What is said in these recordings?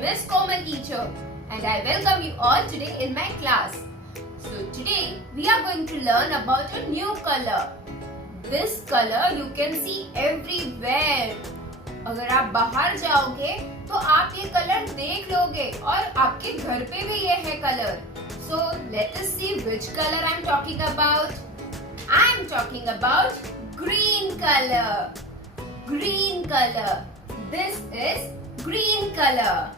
name is Komal teacher and I welcome you all today in my class. So today we are going to learn about a new color. This color you can see everywhere. अगर आप बाहर जाओगे तो आप ये colour देख लोगे और आपके घर पे भी ये है colour. So let us see which color I am talking about. I am talking about green color. Green color. This is green color.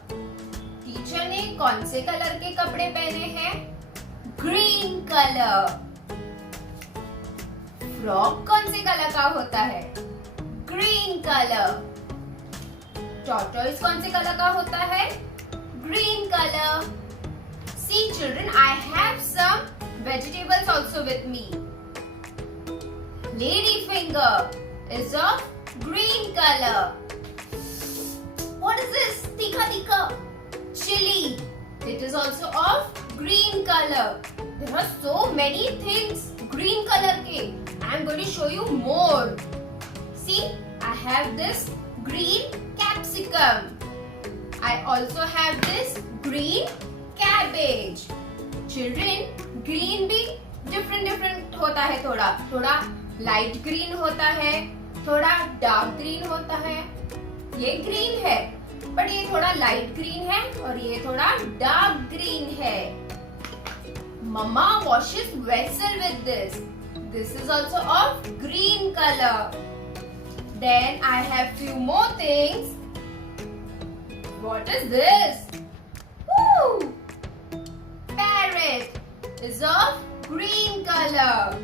Teacher ने कौन से कलर के कपड़े पहने हैं? Green colour. फ्रॉक कौन से कलर का होता है? Green colour. टॉर्टोइज कौन से कलर का होता है? Green colour. See children, I have some vegetables also with me. Lady finger is of green color. What is this? Tikha tikha. Chili. It is also of green color. There are so many things green color ke. I am going to show you more. See, I have this green capsicum. I also have this green cabbage. Children, green भी different होता है. थोड़ा light green होता है, थोड़ा dark green होता है. ये green है, but ये थोड़ा light green है और ये थोड़ा dark green है. Mama washes vessel with this. This is also of green color. Then I have few more things. What is this? Woo! Parrot is of green color.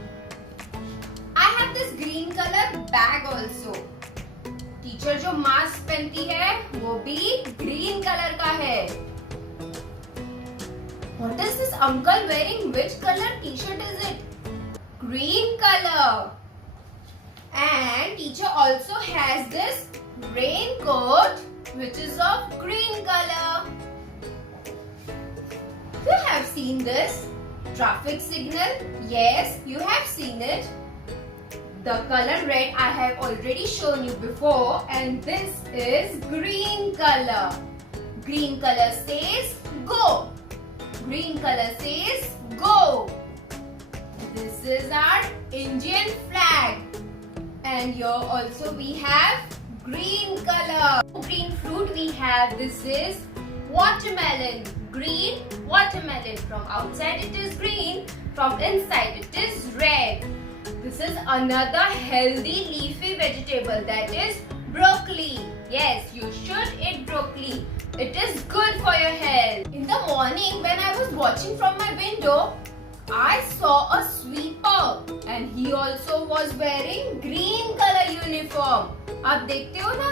I have this green color bag also. Teacher जो mask पहनती है वो भी green colour का है. What is this uncle wearing? Which color t-shirt is it? Green color. And teacher also has this raincoat which is of green color. You have seen this traffic signal? Yes, you have seen it. The color red I have already shown you before, and this is green color. Green color says go. Green color says go. This is our Indian flag. And here also we have green color. Green fruit we have, this is watermelon. Green watermelon. From outside it is green, from inside it is red. This is another healthy leafy vegetable, that is broccoli. Yes, you should eat broccoli. It is good for your health. In the morning when I was watching from my window, I saw a sweeper and he also was wearing green color uniform. आप देखते हो ना,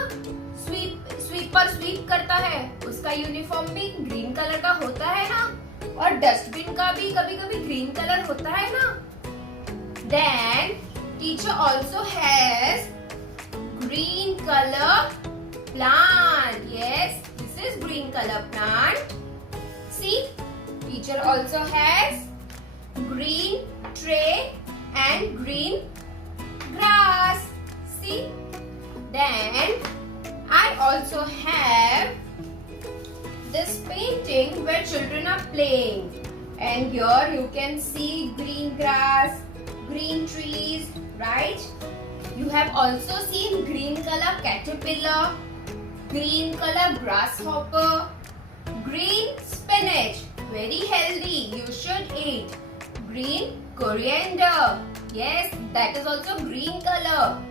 sweeper SVEEP करता है, उसका uniform भी green colour का होता है ना, और डस्टबिन का भी कभी कभी ग्रीन कलर होता है ना. Then teacher also has green color plant. Yes, this is green color plant. See, teacher also has green tray and green grass. See, then I also have this painting where children are playing, and here you can see green grass, green trees, right? You have also seen green color caterpillar, green color grasshopper, green spinach, very healthy, you should eat. Green coriander, yes, that is also green color.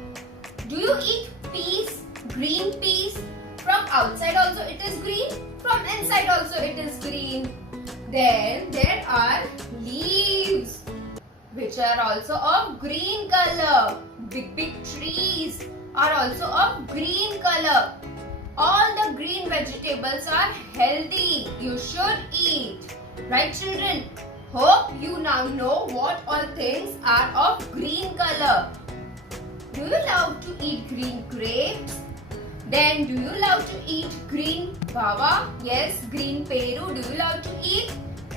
Do you eat peas? Green peas. From outside also it is green, from inside also it is green. Then there are leaves which are also of green color. Big trees are also of green color. All the green vegetables are healthy. You should eat. Right children? Hope you now know what all things are of green color. Do you love to eat green grapes? Then do you love to eat green guava? Yes, green peru. Do you love to eat?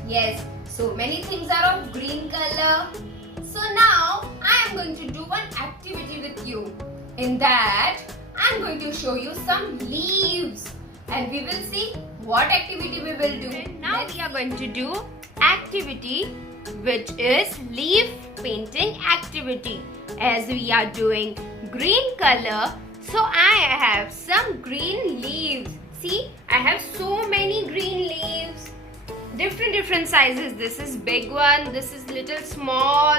Yes, so many things are of green color. So now I am going to do one activity with you. In that I am going to show you some leaves and we will see what activity we will do? Now we are going to do activity which is leaf painting activity. As we are doing green color, so I have some green leaves. See, I have so many green leaves. Different sizes. This is big one, this is little small,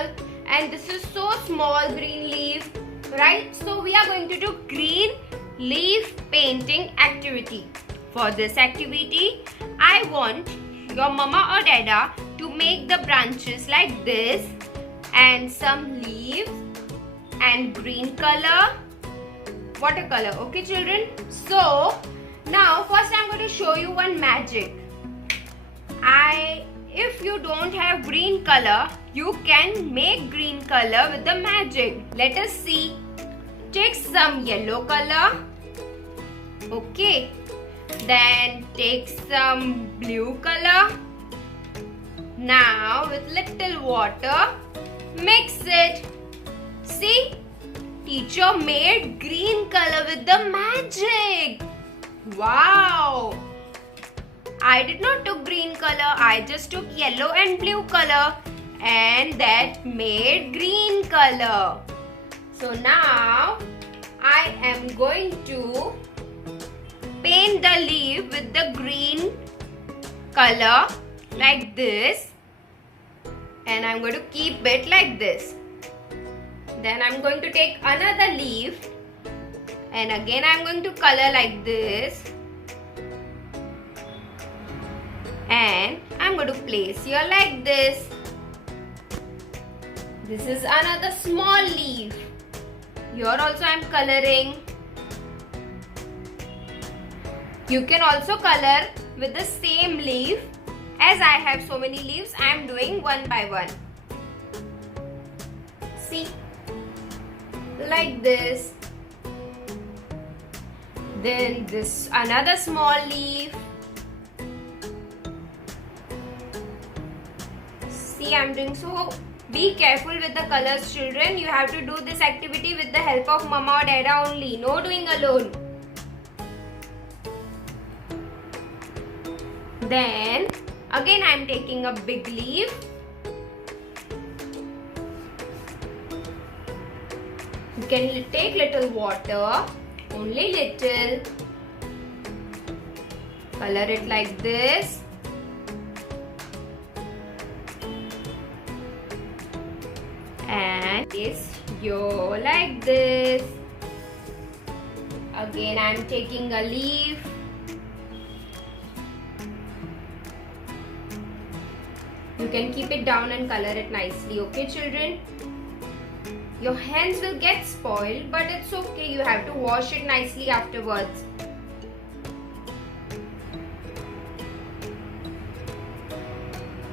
and this is so small green leaf. Right? So we are going to do green leaf painting activity. For this activity, I want your mama or dada to make the branches like this and some leaves and green color, watercolor. Okay children? So now first I'm going to show you one magic. If you don't have green color, you can make green color with the magic. Let us see. Take some yellow color. Okay. Then take some blue color. Now with little water, mix it. See? Teacher made green color with the magic. Wow! I did not took green color, I just took yellow and blue color, and that made green color. So now I am going to paint the leaf with the green color like this, and I'm going to keep it like this. Then I'm going to take another leaf and again I'm going to color like this. And I'm going to place here like this. This is another small leaf. Here also I am coloring. You can also color with the same leaf. As I have so many leaves, I am doing one by one. See? Like this. Then this another small leaf. See, I'm doing so. Be careful with the colors, children. You have to do this activity with the help of mama or dada only. No doing alone. Then again I'm taking a big leaf. You can take little water, only little. Color it like this. And this yo like this. Again I am taking a leaf. You can keep it down and color it nicely, okay children? Your hands will get spoiled, but it's okay. You have to wash it nicely afterwards.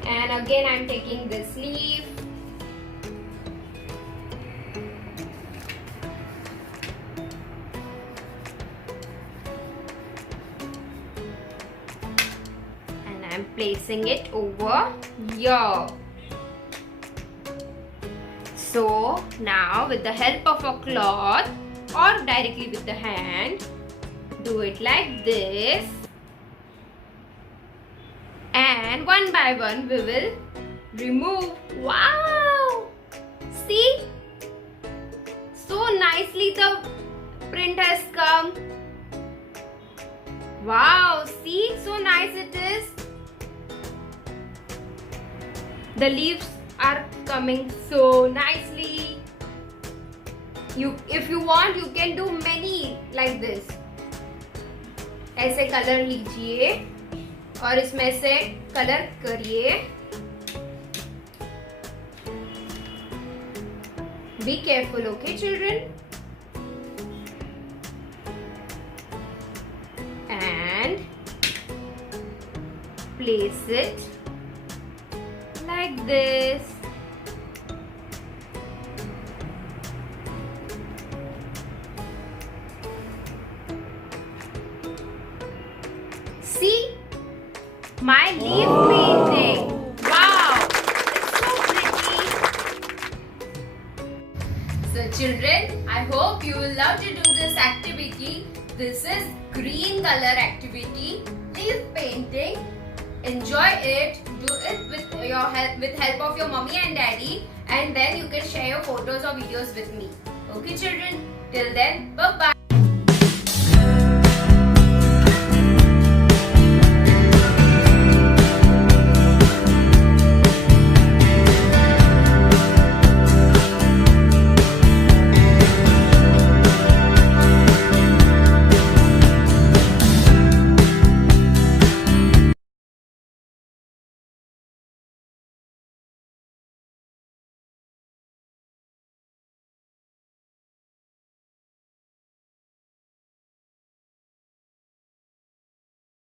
And again I am taking this leaf. And I am placing it over here. So now with the help of a cloth or directly with the hand, do it like this. And one by one we will remove. Wow! See? So nicely the print has come. Wow! See? So nice it is. The leaves are coming so nicely. If you want, you can do many like this. ऐसे colour लीजिए और इसमें से colour करिए. Be careful, okay children? And place it like this. See? My leaf painting. Wow! It's so pretty. So children, I hope you will love to do this activity. This is green color activity. this painting. Enjoy it. Do it with help of your mommy and daddy, and then you can share your photos or videos with me. Okay, children. Till then, bye bye.